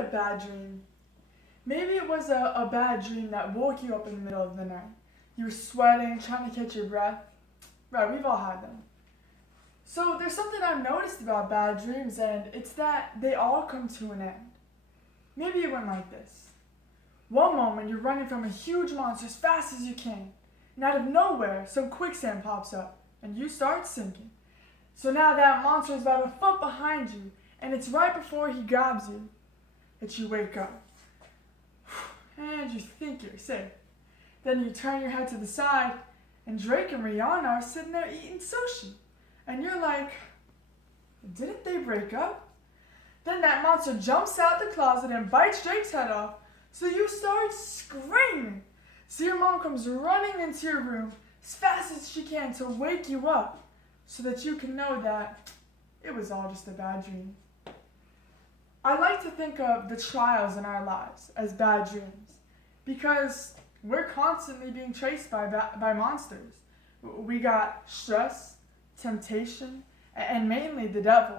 a bad dream? Maybe it was a bad dream that woke you up in the middle of the night. You were sweating, trying to catch your breath. Right, we've all had them. So there's something I've noticed about bad dreams, and it's that they all come to an end. Maybe it went like this. One moment you're running from a huge monster as fast as you can, and out of nowhere some quicksand pops up, and you start sinking. So now that monster is about a foot behind you, and it's right before he grabs you that you wake up. And you think you're safe. Then you turn your head to the side, and Drake and Rihanna are sitting there eating sushi. And you're like, didn't they break up? Then that monster jumps out the closet and bites Drake's head off, so you start screaming. So your mom comes running into your room as fast as she can to wake you up, so that you can know that it was all just a bad dream. I like to think of the trials in our lives as bad dreams, because we're constantly being chased by monsters. We got stress, temptation, and mainly the devil.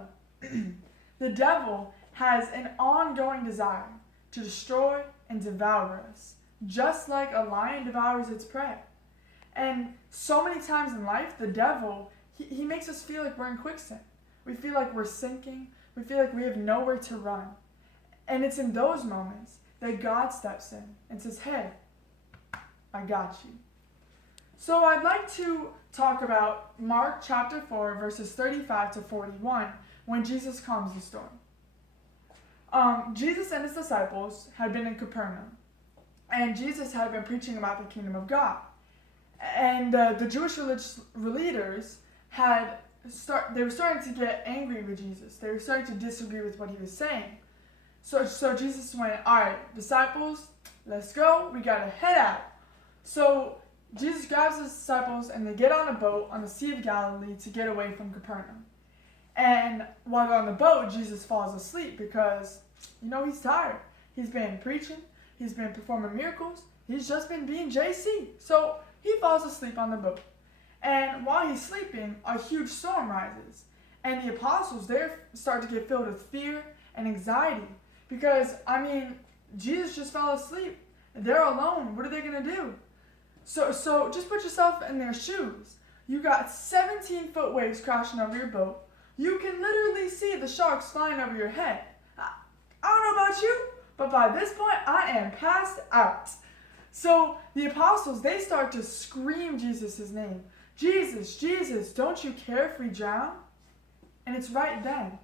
The devil has an ongoing desire to destroy and devour us, just like a lion devours its prey. And so many times in life, the devil, he makes us feel like we're in quicksand. We feel like we're sinking. We feel like we have nowhere to run. And it's in those moments that God steps in and says, hey, I got you. So I'd like to talk about Mark chapter 4, verses 35 to 41, when Jesus calms the storm. Jesus and his disciples had been in Capernaum, and Jesus had been preaching about the kingdom of God. And the Jewish religious leaders they were starting to get angry with Jesus. They were starting to disagree with what he was saying. So Jesus went, all right, disciples, let's go. We got to head out. So Jesus grabs his disciples and they get on a boat on the Sea of Galilee to get away from Capernaum. And while they're on the boat, Jesus falls asleep because, he's tired. He's been preaching. He's been performing miracles. He's just been being JC. So he falls asleep on the boat. And while he's sleeping, a huge storm rises. And the apostles, they start to get filled with fear and anxiety. Because, Jesus just fell asleep. They're alone. What are they going to do? So just put yourself in their shoes. You got 17-foot waves crashing over your boat. You can literally see the sharks flying over your head. I don't know about you, but by this point, I am passed out. So the apostles, they start to scream Jesus' name. Jesus, Jesus, don't you care if we drown? And it's right then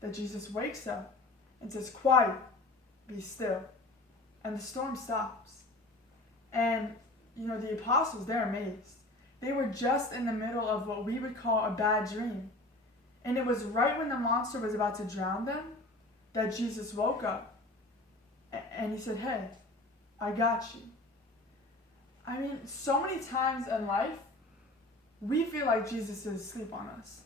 that Jesus wakes up and says, quiet, be still. And the storm stops. And, the apostles, they're amazed. They were just in the middle of what we would call a bad dream. And it was right when the monster was about to drown them that Jesus woke up. And he said, hey, I got you. So many times in life, we feel like Jesus is asleep on us.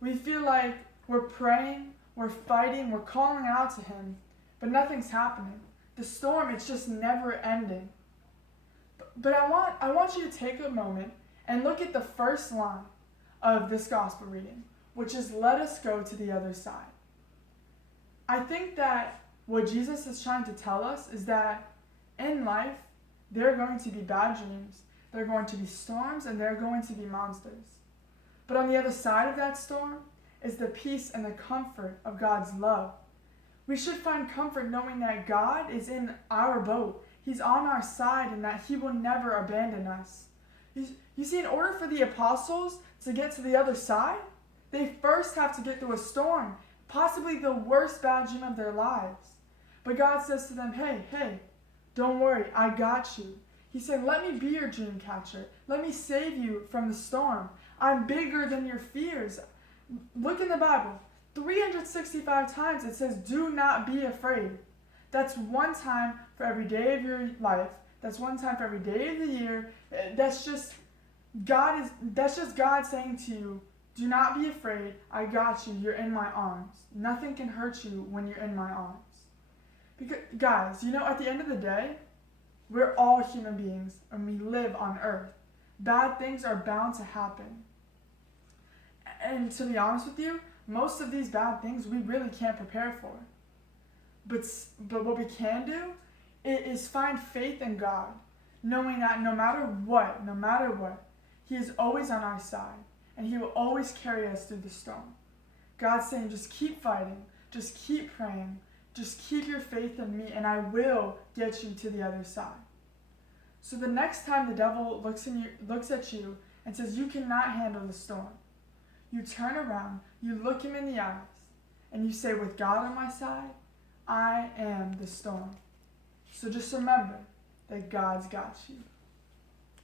We feel like we're praying, we're fighting, we're calling out to him, but nothing's happening. The storm, it's just never ending. But I want you to take a moment and look at the first line of this gospel reading, which is, let us go to the other side. I think that what Jesus is trying to tell us is that in life, there are going to be bad dreams, there are going to be storms, and there are going to be monsters. But on the other side of that storm is the peace and the comfort of God's love. We should find comfort knowing that God is in our boat. He's on our side and that he will never abandon us. You see, in order for the apostles to get to the other side, they first have to get through a storm, possibly the worst bad dream of their lives. But God says to them, hey, don't worry, I got you. He said, let me be your dream catcher. Let me save you from the storm. I'm bigger than your fears. Look in the Bible. 365 times it says, do not be afraid. That's one time for every day of your life. That's one time for every day of the year. That's just God saying to you, do not be afraid. I got you. You're in my arms. Nothing can hurt you when you're in my arms. Because, guys, at the end of the day, we're all human beings and we live on earth. Bad things are bound to happen. And to be honest with you, most of these bad things we really can't prepare for. But what we can do is find faith in God, knowing that no matter what, He is always on our side, and He will always carry us through the storm. God's saying, just keep fighting, just keep praying, just keep your faith in me, and I will get you to the other side. So the next time the devil looks at you and says you cannot handle the storm, you turn around, you look him in the eyes, and you say, with God on my side, I am the storm. So just remember that God's got you.